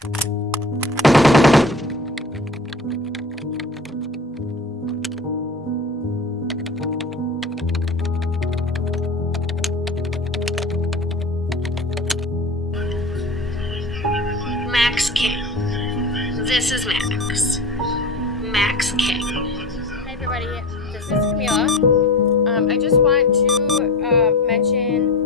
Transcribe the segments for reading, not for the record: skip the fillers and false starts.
Max King. This is Max. Max King. Hi everybody, this is Camila. I just want to mention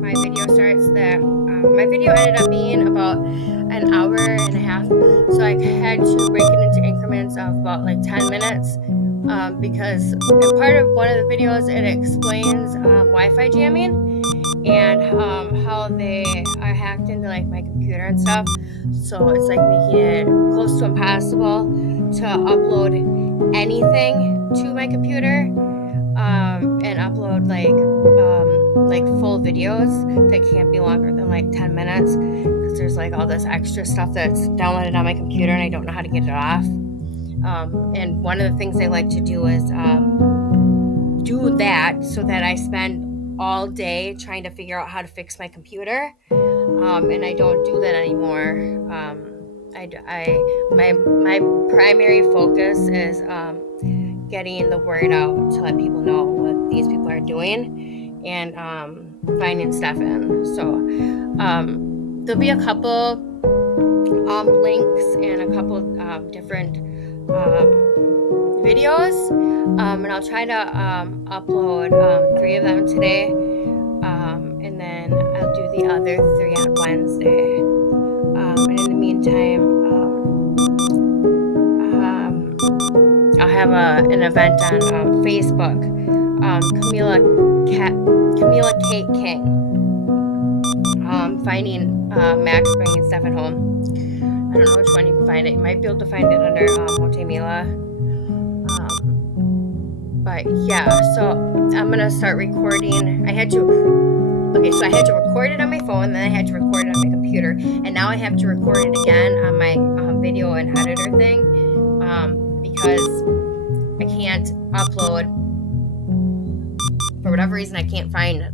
my video starts that my video ended up being about an hour and a half, so I had to break it into increments of about like 10 minutes because in part of one of the videos it explains Wi-Fi jamming and how they are hacked into like my computer and stuff, so it's like making it close to impossible to upload anything to my computer and upload like full videos that can't be longer than like 10 minutes because there's like all this extra stuff that's downloaded on my computer and I don't know how to get it off. And one of the things I like to do is do that so that I spend all day trying to figure out how to fix my computer, and I don't do that anymore. My primary focus is getting the word out to let people know what these people are doing and finding Stefan. So there'll be a couple links and a couple different videos, and I'll try to upload 3 of them today, and then I'll do the other 3 on Wednesday. And in the meantime, I'll have an event on Facebook. Camila Kate King. Finding Max, bringing Stefan home. I don't know which one you can find it. You might be able to find it under Motemila. But yeah, so I'm gonna start recording. I had to record it on my phone, then I had to record it on my computer, and now I have to record it again on my video and editor thing, because I can't upload, for whatever reason I can't find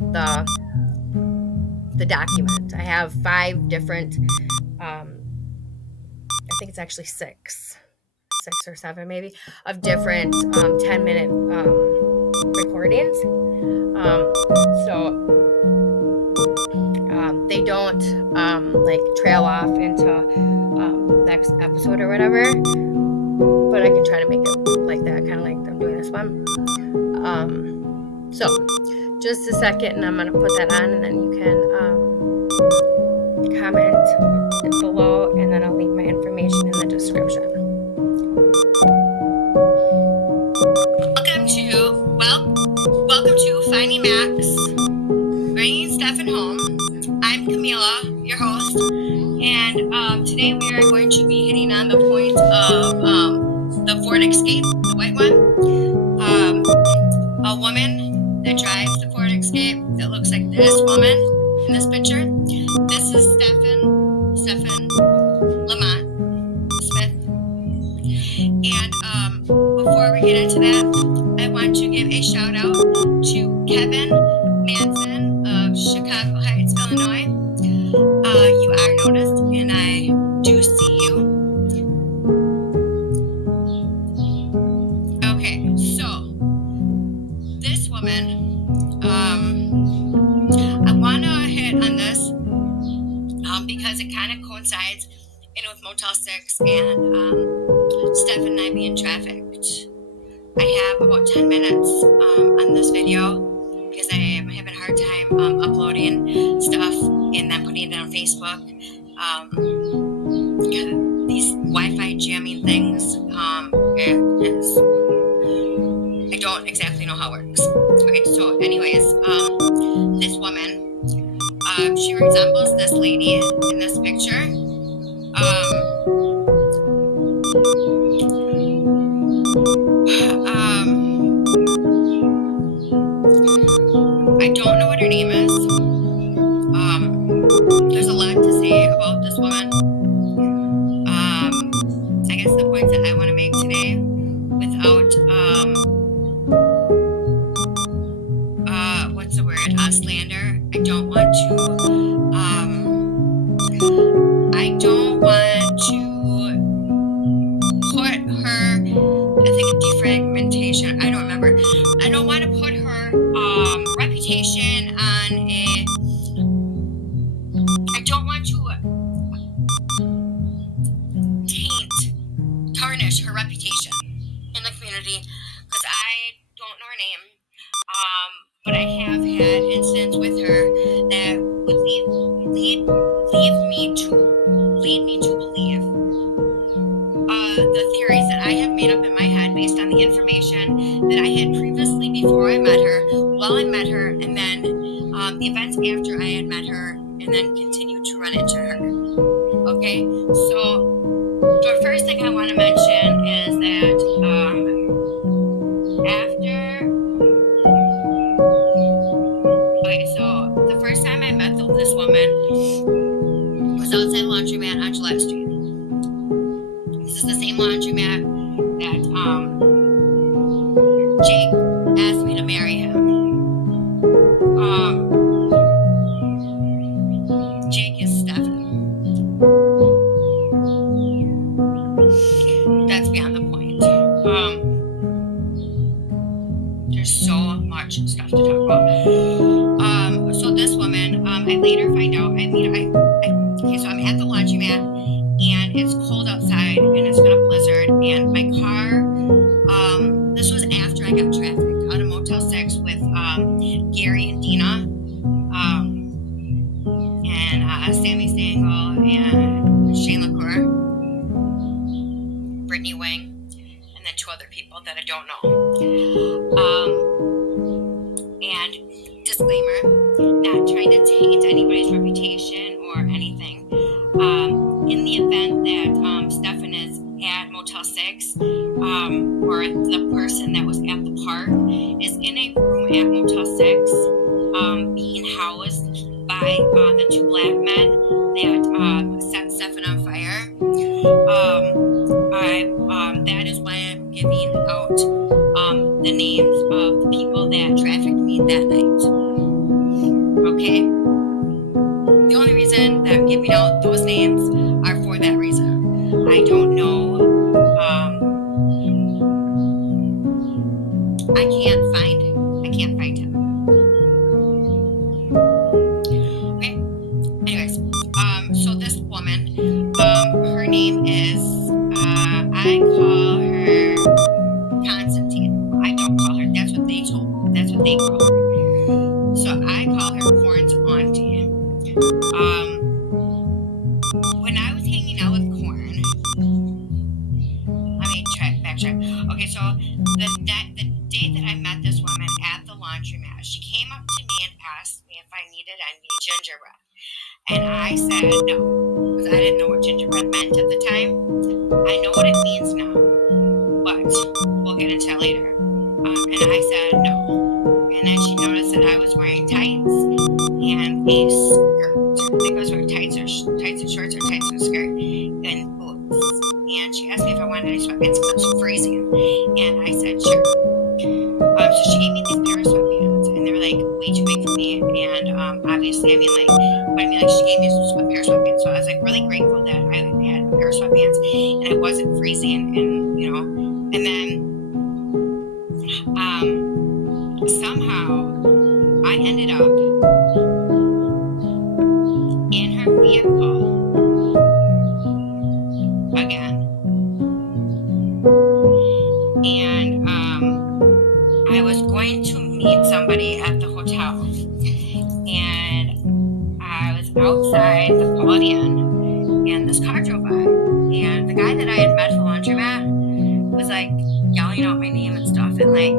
the document. I have 5 different, I think it's actually 6 or 7 maybe, of different 10-minute recordings. So they don't like trail off into next episode or whatever, but I can try to make it like that, kind of like I'm doing this one. So just a second and I'm gonna put that on, and then you can comment below, and then I'll leave my information in the description. Welcome to Finding Max, bringing Stefan home. I'm Camila, your host, and today we are going to be hitting on the point of the Ford Escape, the white one. A woman that drives the Ford Escape that looks like this woman in this picture. This is Stefan Lamont Smith. And before we get into that, I want to give a shout out to Kevin Manson of Chicago Heights, Illinois. You are noticed, and I do see you. Okay, so this woman, I want to hit on this because it kind of coincides with Motel 6 and Stefan and I being trafficked. I have about 10 minutes on this video because I am having a hard time uploading stuff and then putting it on Facebook. These Wi-Fi jamming things, I don't exactly know how it works. Okay, so anyways, this woman, she resembles this lady in this picture. I don't know what her name is. There's a lot to say about this woman. I guess the points that I want to make today, without what's the word? Slander. I don't want to put her. I think a defragmentation. I don't remember. I don't want to put her reputation on a. I don't want to tarnish her reputation in the community because I don't know her name. But I have had incidents with her that would lead me to believe the theories that I have made up in my head based on the information that I had previously before I met her, while I met her, and then the events after I had met her, and then continued to run into her. Okay, so the first thing I want to mention is that so the first time I met this woman was outside the laundromat on Gillette Street. This is the same laundromat that Jake asked me to marry him. Jake is Stefan. That's beyond the point. There's so much stuff to talk about. So this woman, I later find out. Okay, so I'm at the laundromat and it's cold outside and it's been a blizzard and my car. This was after I got trafficked out of Motel 6 with Gary and Dina, and Sammy Stengel and Shane LaCour, Brittany Wing, and then 2 other people that I don't know. And disclaimer, not trying to taint anybody's reputation or anything. In the event that Stefan is at Motel 6, or the person that was at the park is in a room at Motel 6, being housed by the 2 black men that set Stefan on fire. That is why I'm giving out the names of the people that trafficked me that night. Okay? The only reason that I'm giving out those names are for that reason. I don't know. I can't find him. Okay? Anyways, so this woman, her name is, I call her Constantine. I don't call her. That's what they call her. So I call her Corn's auntie. When I was hanging out with Corn, let me backtrack. Okay, so the day that I met this woman at the laundromat, she came up to me and asked me if I needed any gingerbread. And I said no, because I didn't know what gingerbread meant at the time. I know what it means now, but we'll get into that later. And I said no. And then she noticed that I was wearing tights and a skirt. I think I was wearing tights and shorts or tights and a skirt and boots. And she asked me if I wanted any sweatpants because I was freezing. And I said sure. So she gave me these pair of sweatpants and they were like way too big for me. And obviously, she gave me a pair of sweatpants. So I was like really grateful that I had a pair of sweatpants and I wasn't freezing. And and then somehow I ended up in her vehicle again. And I was going to meet somebody at the hotel. And I was outside the Quality Inn and this car drove by. And the guy that I had met at the laundromat was like yelling out my name and stuff. And like,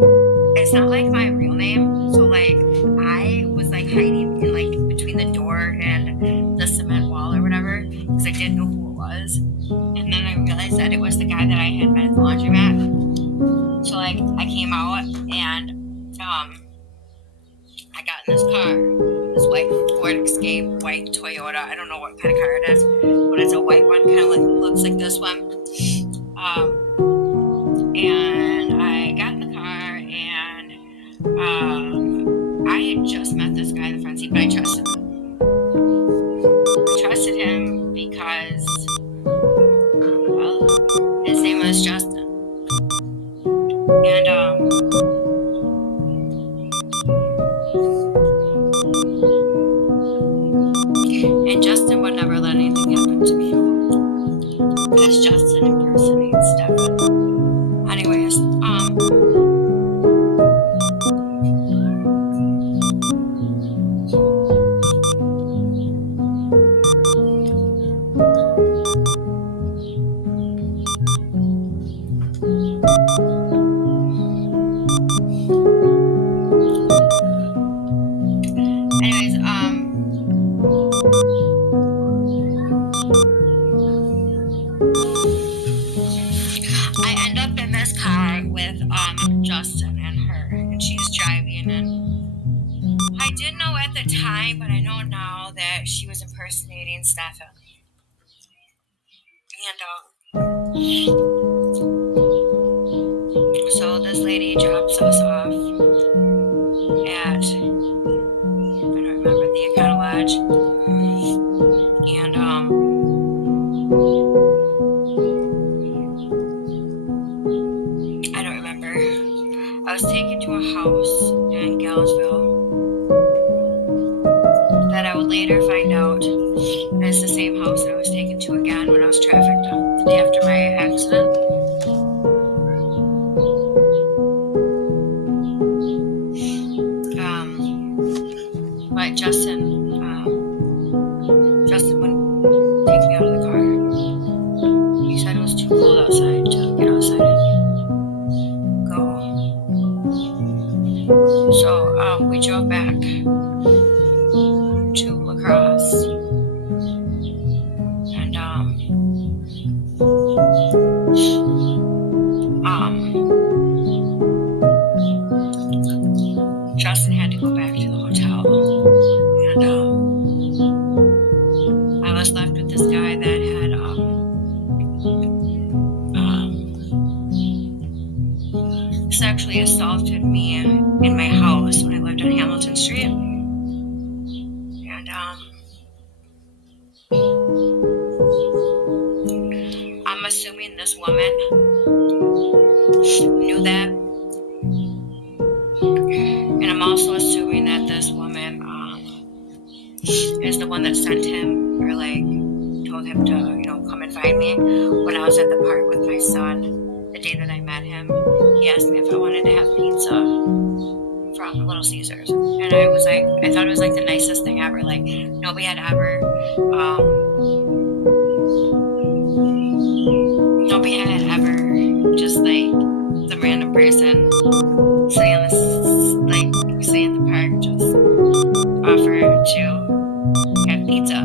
as it's not like my real name. So like I was like hiding in like between the door and the cement wall or whatever because I didn't know who it was. And then I realized that it was the guy that I had met at the laundromat. So like I came out and I got in this car, this white Ford Escape, white Toyota. I don't know what kind of car it is, but it's a white one, kind of like looks like this one. And I got in the car, and I had just met this guy in the front seat, but I trusted him. I trusted him because, well, his name was Justin. And Justin would never let anything happen to me because Justin impersonates Stefan. Anyways, I end up in this car with Justin and her, and she's driving, and I didn't know at the time, but I know now that she was impersonating Stefan. And so this lady drops us off at, I don't remember, the Econo Lodge, and I don't remember. I was taken to a house in Galesville that I would later find out is the same house that I was taken to again when I was trafficked the day after my accident. But Justin wouldn't take me out of the car. He said it was too cold outside to get outside and go. So we drove back to La Crosse, and Justin had to go back to the hotel, and I was left with this guy that had sexually assaulted me in my house when I lived on Hamilton Street. And I'm assuming this woman knew that. And I'm also assuming that this woman is the one that sent him, or like told him to, come and find me when I was at the park with my son. The day that I met him, he asked me if I wanted to have pizza from Little Caesars, and I was like, I thought it was like the nicest thing ever. Like nobody had ever just like some random person sitting in the park just offer to have pizza. I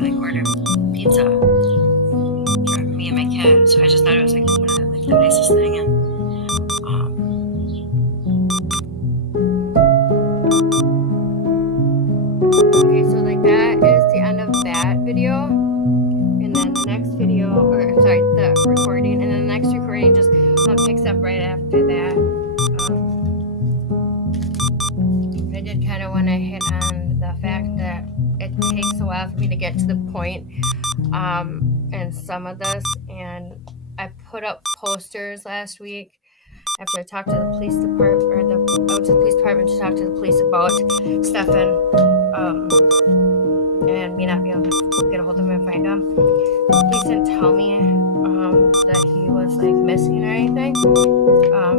like ordered pizza for me and my kid, so I just thought it was like one of the nicest thing. And okay, so like that is the end of that video, and then the next video, the recording, and then the next recording just picks up right after that. I did kind of want to hit on the fact that it takes a while for me to get to the point in some of this, and I put up posters last week after I talked to the police department, I went to the police department to talk to the police about Stefan, and me not being able to get a hold of him and find him. The police didn't tell me that he was like missing or anything,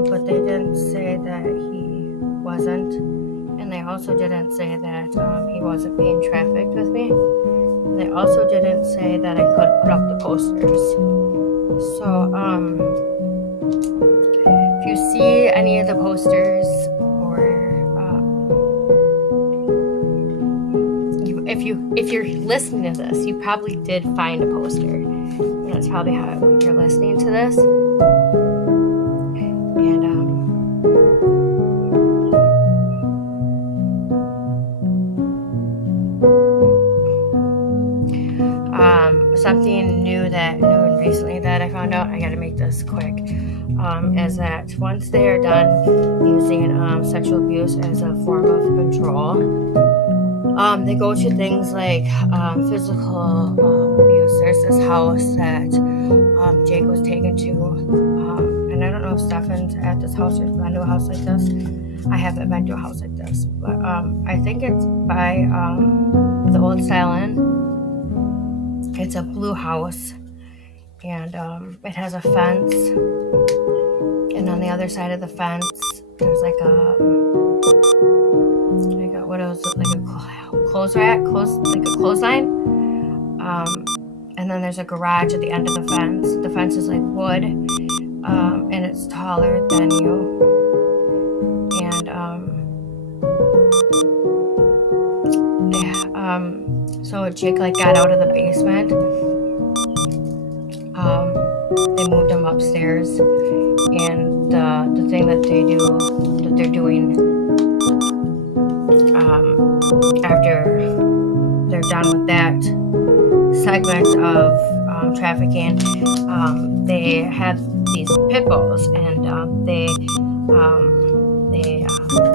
but they didn't say that he wasn't, and they also didn't say that he wasn't being trafficked with me. And they also didn't say that I could put up the posters. So if you see any of the posters, or if you're listening to this, you probably did find a poster. And that's probably how you're listening to this. And something new and recently that I found out, I gotta make this quick, is that once they are done using sexual abuse as a form of control, they go to things like physical abuse. There's this house that Jake was taken to, and I don't know if Stefan's at this house or been to a house like this. I haven't been to a house like this, but I think it's by the old style inn. It's a blue house, and it has a fence, and on the other side of the fence there's like a what else, like a clothes rack, like a clothesline, and then there's a garage at the end of the fence. The fence is like wood, and it's taller than you, and so Jake like got out of the basement. They moved him upstairs, and the thing that they're doing after they're done with that segment of trafficking, they have these pit bulls, and they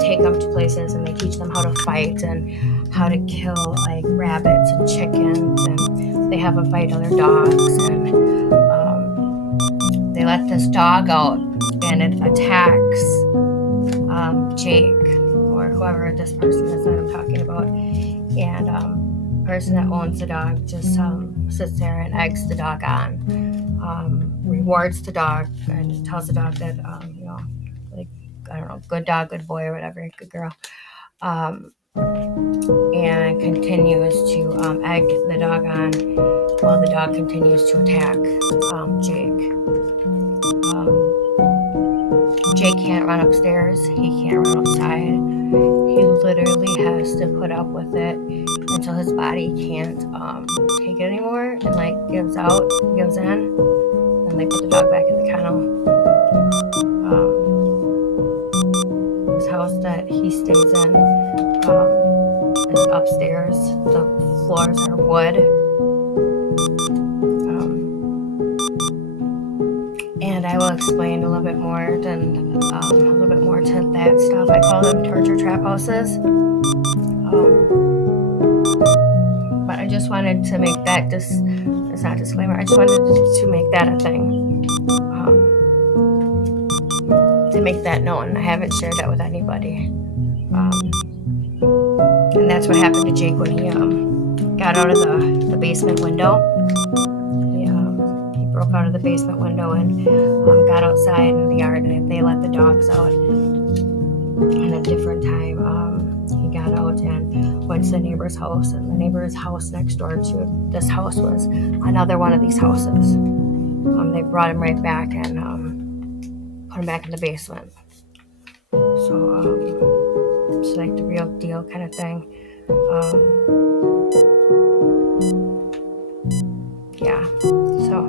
take them to places and they teach them how to fight and how to kill like rabbits and chickens, and they have a fight other dogs, and they let this dog out and it attacks Jake, or whoever this person is that I'm talking about, and the person that owns the dog just sits there and eggs the dog on, rewards the dog and tells the dog that like, I don't know, good dog, good boy, or whatever, good girl, and continues to egg the dog on while the dog continues to attack Jake. Jake can't run upstairs, he can't run outside. He literally has to put up with it until his body can't take it anymore and like gives in, and they put the dog back in the kennel. This house that he stays in is upstairs. The floors are wood. And I will explain a little bit more to that stuff. I call them torture trap houses. But I just wanted to make that it's not a disclaimer. I just wanted to make that a thing. To make that known. I haven't shared that with anybody. And that's what happened to Jake when he got out of the basement window. He broke out of the basement window and got outside in the yard, and they let the dogs out. And a different time, he got out and went to the neighbor's house, and the neighbor's house next door to this house was another one of these houses. They brought him right back and put him back in the basement. So it's like the real deal kind of thing. Yeah. So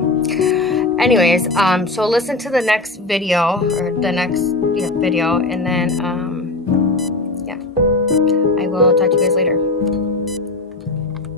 anyways, so listen to the next video, or the next video, and then I will talk to you guys later.